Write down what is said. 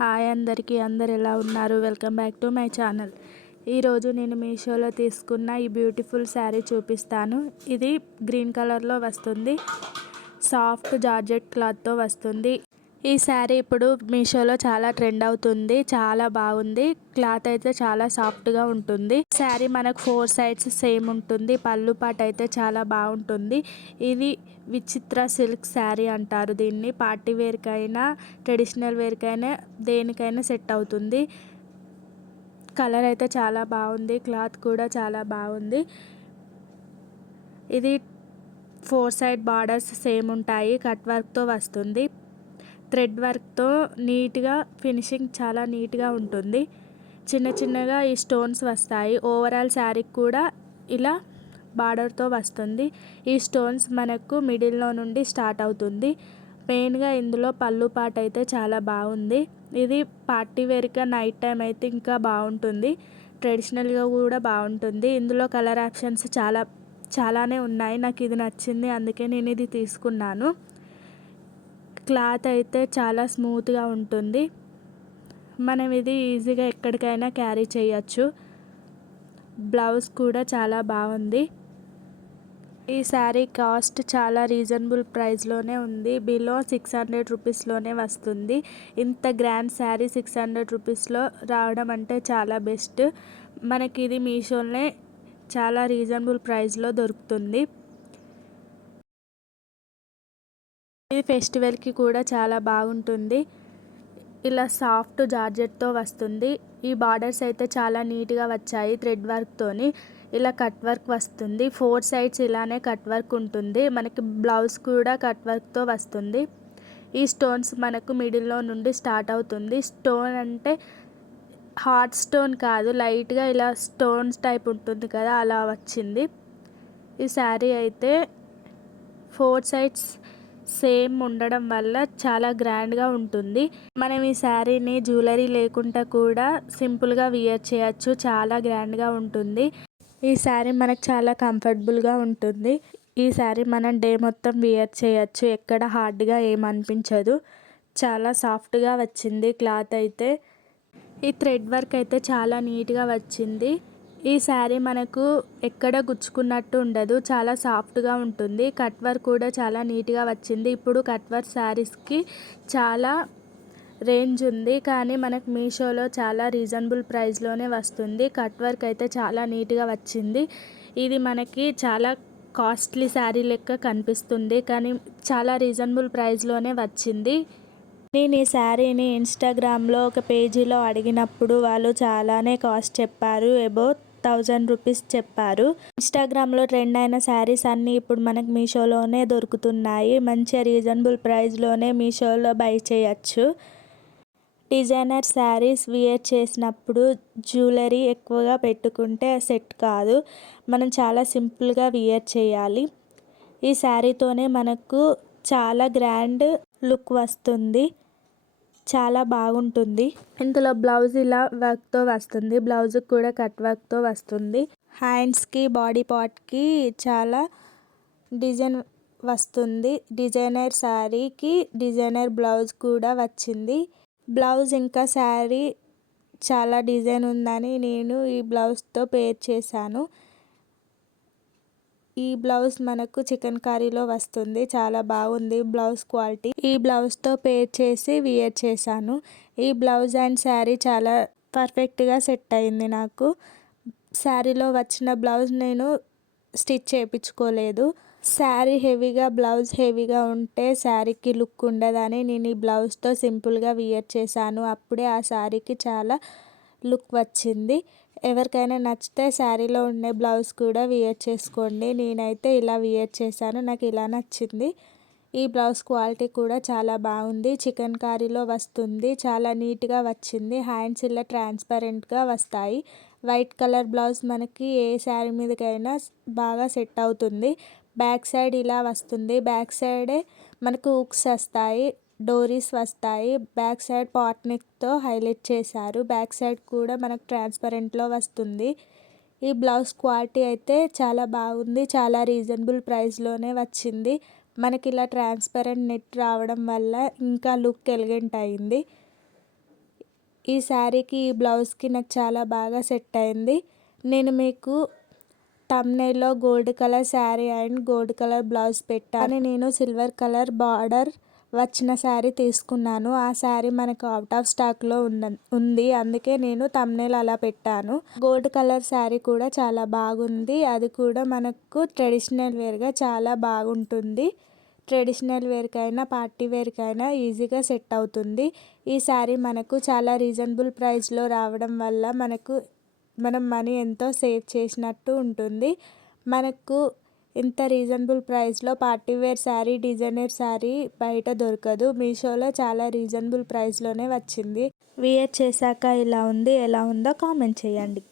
Hi అందరికీ, అందరు ఎలా ఉన్నారు? Welcome back to my channel. ఈరోజు నేను మీషోలో తీసుకున్న ఈ బ్యూటిఫుల్ శారీ చూపిస్తాను. ఇది గ్రీన్ కలర్లో వస్తుంది. సాఫ్ట్ జార్జెట్ క్లాత్తో వస్తుంది. ఈ శారీ ఇప్పుడు మీషోలో చాలా ట్రెండ్ అవుతుంది. చాలా బాగుంది. క్లాత్ అయితే చాలా సాఫ్ట్గా ఉంటుంది. శారీ మనకు 4 సైడ్స్ సేమ్ ఉంటుంది. పళ్ళు పాట అయితే చాలా బాగుంటుంది. ఇది విచిత్ర సిల్క్ శారీ అంటారు దీన్ని. పార్టీ వేర్కైనా ట్రెడిషనల్ వేర్కైనా దేనికైనా సెట్ అవుతుంది. కలర్ అయితే చాలా బాగుంది. క్లాత్ కూడా చాలా బాగుంది. ఇది 4 సైడ్ బార్డర్స్ సేమ్ ఉంటాయి. కట్ వర్క్తో వస్తుంది. థ్రెడ్ వర్క్తో నీట్గా ఫినిషింగ్ చాలా నీట్గా ఉంటుంది. చిన్న చిన్నగా ఈ స్టోన్స్ వస్తాయి. ఓవరాల్ శారీకి కూడా ఇలా బార్డర్తో వస్తుంది. ఈ స్టోన్స్ మనకు మిడిల్లో నుండి స్టార్ట్ అవుతుంది. మెయిన్గా ఇందులో పళ్ళు పాట అయితే చాలా బాగుంది. ఇది పార్టీ వేర్గా నైట్ టైం అయితే ఇంకా బాగుంటుంది. ట్రెడిషనల్గా కూడా బాగుంటుంది. ఇందులో కలర్ ఆప్షన్స్ చాలానే ఉన్నాయి. నాకు ఇది నచ్చింది, అందుకే నేను ఇది తీసుకున్నాను. క్లాత్ అయితే చాలా స్మూత్గా ఉంటుంది. మనం ఇది ఈజీగా ఎక్కడికైనా క్యారీ చేయొచ్చు. బ్లౌజ్ కూడా చాలా బాగుంది. ఈ శారీ కాస్ట్ చాలా రీజనబుల్ ప్రైస్లోనే ఉంది. బిలో 600 రూపీస్లోనే వస్తుంది. ఇంత గ్రాండ్ శారీ 600 రూపీస్లో రావడం అంటే చాలా బెస్ట్. మనకి ఇది మీషోలోనే చాలా రీజనబుల్ ప్రైస్లో దొరుకుతుంది. ఇది ఫెస్టివల్కి కూడా చాలా బాగుంటుంది. ఇలా సాఫ్ట్ జార్జెట్తో వస్తుంది. ఈ బార్డర్స్ అయితే చాలా నీట్గా వచ్చాయి. థ్రెడ్ వర్క్తోని ఇలా కట్ వర్క్ వస్తుంది. 4 సైడ్స్ ఇలానే కట్ వర్క్ ఉంటుంది. మనకి బ్లౌజ్ కూడా కట్ వర్క్తో వస్తుంది. ఈ స్టోన్స్ మనకు మిడిల్లో నుండి స్టార్ట్ అవుతుంది. స్టోన్ అంటే హార్ట్ స్టోన్ కాదు, లైట్గా ఇలా స్టోన్స్ టైప్ ఉంటుంది కదా, అలా వచ్చింది. ఈ శారీ అయితే 4 సైడ్స్ సేమ్ ఉండడం వల్ల చాలా గ్రాండ్గా ఉంటుంది. మనం ఈ శారీని జ్యువెలరీ లేకుండా కూడా సింపుల్గా వియర్ చేయొచ్చు. చాలా గ్రాండ్గా ఉంటుంది. ఈ శారీ మనకు చాలా కంఫర్టబుల్గా ఉంటుంది. ఈ శారీ మనం డే మొత్తం వియర్ చేయొచ్చు. ఎక్కడ హార్డ్గా ఏమనిపించదు. చాలా సాఫ్ట్గా వచ్చింది క్లాత్ అయితే. ఈ థ్రెడ్ వర్క్ అయితే చాలా నీట్గా వచ్చింది. ఈ శారీ మనకు ఎక్కడ గుచ్చుకున్నట్టు ఉండదు. చాలా సాఫ్ట్గా ఉంటుంది. కట్ వర్క్ కూడా చాలా నీట్గా వచ్చింది. ఇప్పుడు కట్ వర్క్ శారీస్కి చాలా రేంజ్ ఉంది, కానీ మనకు మీషోలో చాలా రీజనబుల్ ప్రైస్లోనే వస్తుంది. కట్ వర్క్ అయితే చాలా నీట్గా వచ్చింది. ఇది మనకి చాలా కాస్ట్లీ శారీ లెక్క కనిపిస్తుంది, కానీ చాలా రీజనబుల్ ప్రైస్లోనే వచ్చింది. నేను ఈ శారీని ఇన్స్టాగ్రామ్లో ఒక పేజీలో అడిగినప్పుడు వాళ్ళు చాలానే కాస్ట్ చెప్పారు. అబౌట్ 1000 రూపీస్ చెప్పారు. ఇన్స్టాగ్రామ్లో ట్రెండ్ అయిన శారీస్ అన్నీ ఇప్పుడు మనకు మీషోలోనే దొరుకుతున్నాయి. మంచి రీజనబుల్ ప్రైస్లోనే మీషోలో బై చేయొచ్చు. డిజైనర్ శారీస్ వియర్ చేసినప్పుడు జ్యువెలరీ ఎక్కువగా పెట్టుకుంటే సెట్ కాదు. మనం చాలా సింపుల్గా వియర్ చేయాలి. ఈ శారీతోనే మనకు చాలా గ్రాండ్ లుక్ వస్తుంది. చాలా బాగుంటుంది. ఇందులో బ్లౌజ్ ఇలా వర్క్తో వస్తుంది. బ్లౌజ్కి కూడా కట్ వర్క్తో వస్తుంది. హ్యాండ్స్కి, బాడీ పార్ట్కి చాలా డిజైన్ వస్తుంది. డిజైనర్ శారీకి డిజైనర్ బ్లౌజ్ కూడా వచ్చింది. బ్లౌజ్ ఇంకా శారీ చాలా డిజైన్ ఉందని నేను ఈ బ్లౌజ్తో పేర్ చేశాను. ఈ బ్లౌజ్ మనకు చికెన్ కర్రీలో వస్తుంది. చాలా బాగుంది బ్లౌజ్ క్వాలిటీ. ఈ బ్లౌజ్తో పేర్ చేసి వియర్ చేశాను. ఈ బ్లౌజ్ అండ్ శారీ చాలా పర్ఫెక్ట్గా సెట్ అయింది నాకు. శారీలో వచ్చిన బ్లౌజ్ నేను స్టిచ్ చేయించుకోలేదు. శారీ హెవీగా, బ్లౌజ్ హెవీగా ఉంటే శారీకి లుక్ ఉండదని నేను ఈ బ్లౌజ్తో సింపుల్గా వియర్ చేశాను. అప్పుడే ఆ శారీకి చాలా లుక్ వచ్చింది. ఎవరికైనా నచ్చితే శారీలో ఉండే బ్లౌజ్ కూడా వియర్ చేసుకోండి. నేనైతే ఇలా వియర్ చేశాను. నాకు ఇలా నచ్చింది. ఈ బ్లౌజ్ క్వాలిటీ కూడా చాలా బాగుంది. చికెన్ కర్రీలో వస్తుంది. చాలా నీట్గా వచ్చింది. హ్యాండ్స్ ఇలా ట్రాన్స్పరెంట్గా వస్తాయి. వైట్ కలర్ బ్లౌజ్ మనకి ఏ శారీ మీదకైనా బాగా సెట్ అవుతుంది. బ్యాక్ సైడ్ ఇలా వస్తుంది. బ్యాక్ సైడే మనకు హుక్స్ వస్తాయి, డోరీస్ వస్తాయి. బ్యాక్ సైడ్ పాట్ నెక్తో హైలైట్ చేశారు. బ్యాక్ సైడ్ కూడా మనకు ట్రాన్స్పరెంట్లో వస్తుంది. ఈ బ్లౌజ్ క్వాలిటీ అయితే చాలా బాగుంది. చాలా రీజనబుల్ ప్రైస్లోనే వచ్చింది. మనకి ఇలా ట్రాన్స్పరెంట్ నెట్ రావడం వల్ల ఇంకా లుక్ ఎలిగెంట్ అయింది. ఈ శారీకి ఈ బ్లౌజ్కి నాకు చాలా బాగా సెట్ అయింది. నేను మీకు థంబ్‌నెయిల్‌లో gold colour sari and gold colour blouse పెట్టాను. కానీ నేను సిల్వర్ కలర్ బార్డర్ వచ్చిన శారీ తీసుకున్నాను. ఆ శారీ మనకు అవుట్ ఆఫ్ స్టాక్లో ఉంది. అందుకే నేను థంబ్‌నెయిల్ అలా పెట్టాను. గోల్డ్ కలర్ శారీ కూడా చాలా బాగుంది. అది కూడా మనకు ట్రెడిషనల్ వేర్గా చాలా బాగుంటుంది. ట్రెడిషనల్ వేర్కైనా పార్టీ వేర్కైనా ఈజీగా సెట్ అవుతుంది. ఈ శారీ మనకు చాలా రీజనబుల్ ప్రైస్లో రావడం వల్ల మనం మనీ ఎంతో సేవ్ చేసినట్టు ఉంటుంది. మనకు ఇంత రీజనబుల్ ప్రైస్లో party wear sari, designer sari బయట దొరకదు. మీషోలో చాలా రీజనబుల్ ప్రైస్లోనే వచ్చింది. వియర్ చేశాక ఇలా ఉంది. ఎలా ఉందో కామెంట్ చేయండి.